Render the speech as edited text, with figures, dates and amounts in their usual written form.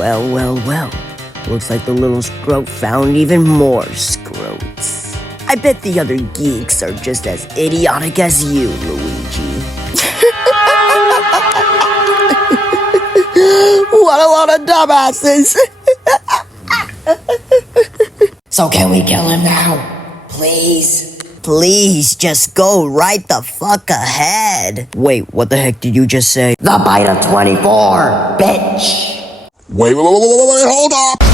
Well. Looks like the little scroat found even more scroats. I bet the other geeks are just as idiotic as you, Luigi. What a lot of dumbasses! So can we kill him now? Please? Please, just go right the fuck ahead. Wait, what the heck did you just say? The bite of 24, bitch! Wait, hold up!